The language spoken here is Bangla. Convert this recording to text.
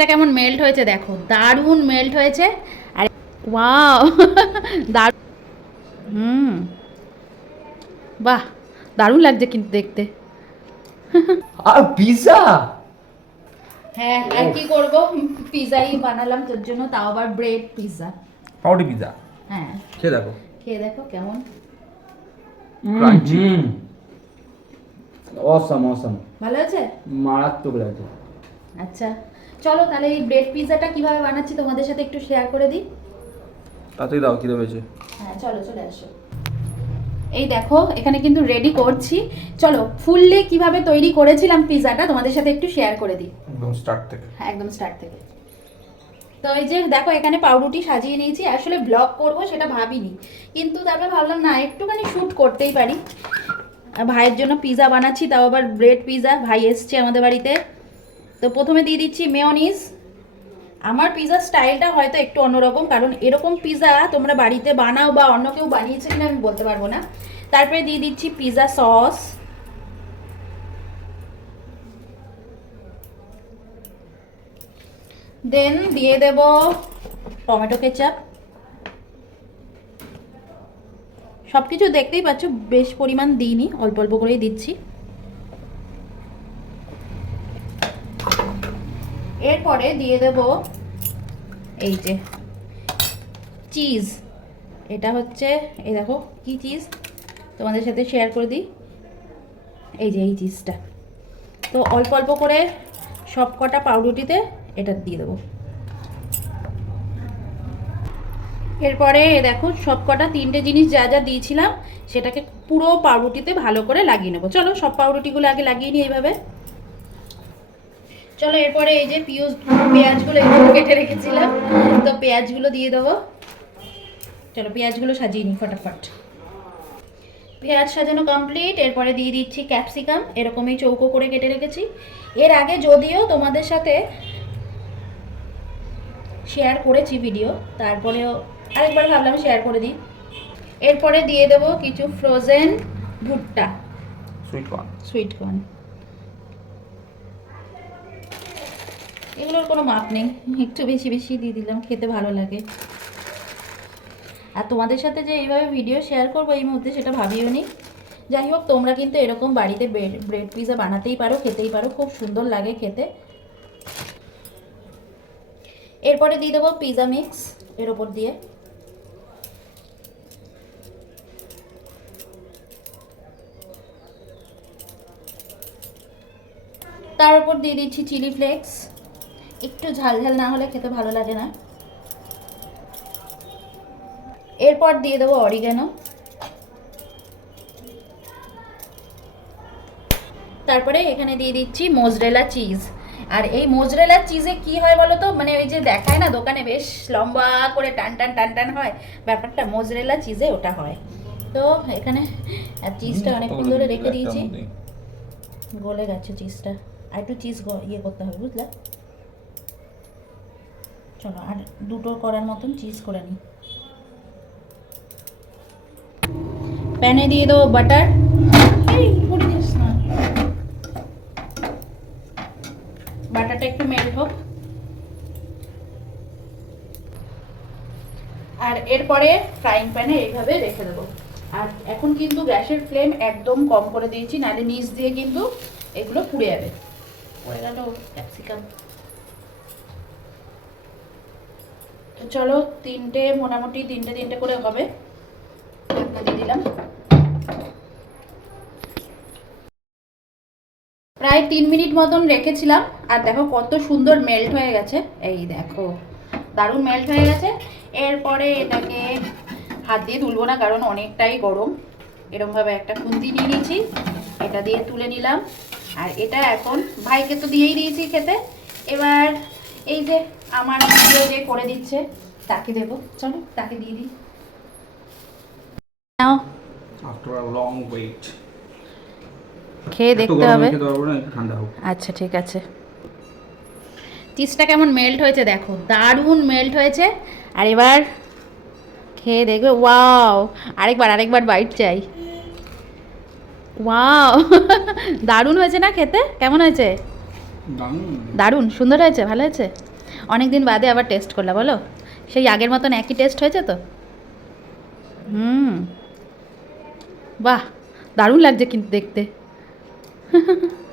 চিজটা কেমন মেল্ট হয়েছে দেখো দারুণ মেল্ট হয়েছে। আর ওয়াও দারুণ হুম। বাহ দারুণ লাগছে কিন্তু দেখতে। আর পিৎজা হ্যাঁ আর কি করব? পিৎজাই বানালাম তোর জন্য তাও আবার ব্রেড পিৎজা পাউডি পিজা হ্যাঁ। খেয়ে দেখো। খেয়ে দেখো কেমন। Crunchy. অসম অসম ভালো আছে মারাত্মক লাগছে। আচ্ছা চলো তাহলে এই ব্রেড পিৎজাটা কীভাবে বানাচ্ছি তোমাদের সাথে একটু শেয়ার করে দিই? তাতেই দাও খিদে পেয়েছে। হ্যাঁ চলো চলে আসো। এই দেখো এখানে কিন্তু রেডি করছি। চলো ফুললে কীভাবে তৈরি করেছিলাম পিৎজাটা তোমাদের সাথে একটু শেয়ার করে দিই। একদম স্টার্ট থেকে। হ্যাঁ, একদম স্টার্ট থেকে। তো এই যে দেখো এখানে পাউরুটি সাজিয়ে নিয়েছি আসলে ব্লগ করব সেটা ভাবিনি। কিন্তু তারপর ভাবলাম না একটুখানি শ্যুট করতেই পারি। আর ভাইয়ের জন্য পিৎজা বানাচ্ছি তাও আবার ব্রেড পিৎজা ভাই এসছে আমাদের বাড়িতে। তো প্রথমে দিয়ে দিচ্ছি মেয়নিজ। আমার পিৎজা স্টাইলটা হয়তো একটু অন্যরকম, কারণ এরকম পিজা তোমরা বাড়িতে বানাও বা অন্য কেউ বানিয়েছে কিনা আমি বলতে পারব না। তারপরে দিয়ে দিচ্ছি পিৎজা সস দেন দিয়ে দেব টমেটো কেচাপ। সব কিছু দেখতেই পাচ্ছ, বেশ পরিমাণ দিইনি, অল্প অল্প করেই দিচ্ছি। এরপরে দিয়ে দেব এই যে চিজ এটা হচ্ছে, এই দেখো কি চিজ তোমাদের সাথে শেয়ার করে দিই। এই যে এই চিজটা তো অল্প অল্প করে সব কটা পাউরুটিতে এটা দিয়ে দেবো। এরপরে দেখো সব কটা তিনটে জিনিস যা যা দিয়েছিলাম, সেটাকে পুরো পাউরুটিতে ভালো করে লাগিয়ে নেব। চলো সব পাউরুটিগুলো আগে লাগিয়ে নিই এইভাবে। চলো এরপরে এই যে পিঁয়াজ পেঁয়াজগুলো এইভাবে কেটে রেখেছিলাম তো পেঁয়াজগুলো দিয়ে দেবো। চলো পেঁয়াজগুলো সাজিয়ে নিই ফটাফট। পেঁয়াজ সাজানো কমপ্লিট এরপরে দিয়ে দিচ্ছি ক্যাপসিকাম এরকমই চৌকো করে কেটে রেখেছি। এর আগে যদিও তোমাদের সাথে শেয়ার করেছি ভিডিও তারপরেও আরেকবার ভাবলাম শেয়ার করে দিই। এরপরে দিয়ে দেবো কিছু ফ্রোজেন ভুট্টা। সুইট কর্ন সুইট কর্ন এগুলোর কোনো মাপ নেই। একটু বেশি বেশি দিয়ে দিলাম, খেতে ভালো লাগে। আর তোমাদের সাথে যে এইভাবে ভিডিও শেয়ার করব এই মুহূর্তে সেটা ভাবিও নি। যাই হোক, তোমরা কিন্তু এরকম বাড়িতে ব্রেড পিৎজা বানাতেই পারো, খেতেই পারো, খুব সুন্দর লাগে খেতে। এরপরে দিয়ে দেবো পিৎজা মিক্স এর ওপর দিয়ে। তার উপর দিয়ে দিচ্ছি চিলি ফ্লেক্স একটু ঝাল ঝাল না হলে খেতে ভালো লাগে না। এরপর দিয়ে দেবো অরিগানো তারপরে এখানে দিয়ে দিচ্ছি মোজরেলা চিজ আর এই মোজরেলা চিজে কি হয় বলো তো? মানে ওই যে দেখায় না দোকানে বেশ লম্বা করে টান টান টান টান হয়। ব্যাপারটা মোজরেলা চিজে ওটা হয়। তো এখানে আর চিজটা অনেকক্ষণ ধরে রেখে দিয়েছি। গলে গেছে চিজটা আর একটু চিজ ইয়ে করতে হবে বুঝলে? চলো, আর দুটো করার মতন চিজ করে নিই প্যানে দিয়ে দেবো বাটার বাটারটা একটু মেল্ট হোক। আর এরপরে ফ্রাইং প্যানে এইভাবে রেখে দেবো। আর এখন কিন্তু গ্যাসের ফ্লেম একদম কম করে দিয়েছি, নাহলে নিচ দিয়ে কিন্তু এগুলো পুড়ে যাবে। পড়ে গেল ক্যাপসিকাম চলো তিনটে, মোটামুটি তিনটে তিনটে করে হবে। দিলাম। প্রায় তিন মিনিট মতন রেখেছিলাম, আর দেখো কত সুন্দর মেল্ট হয়ে গেছে। এই দেখো, দারুণ মেল্ট হয়ে গেছে। এরপরে এটাকে হাত দিয়ে তুলবো না, কারণ অনেকটাই গরম। এরমভাবে একটা খুন্তি নিয়ে নিয়েছি, এটা দিয়ে তুলে নিলাম। আর এটা এখন ভাইকে তো দিয়েই দিয়েছি খেতে। এবার এই যে আমার ভিডিও যে করে দিচ্ছে তাকে দেবো। চলো তাকে দিয়ে দিই। নাও। আফটার আ লং ওয়েট খেয়ে দেখতে হবে। আচ্ছা ঠিক আছে। চিজটা কেমন মেল্ট হয়েছে দেখো দারুণ মেল্ট হয়েছে। আর এবার খেয়ে দেখবে ওয়াও আরেকবার আরেকবার বাইট চাই। ওয়াও দারুণ হয়েছে না খেতে? কেমন হয়েছে? দারুণ। সুন্দর হয়েছে, ভালো হয়েছে? অনেক দিন বাদে আবার টেস্ট করলা, বলো? সেই আগের মতন একই টেস্ট হয়েছে তো? হুম। বাহ, দারুণ লাগছে কিন্তু দেখতে।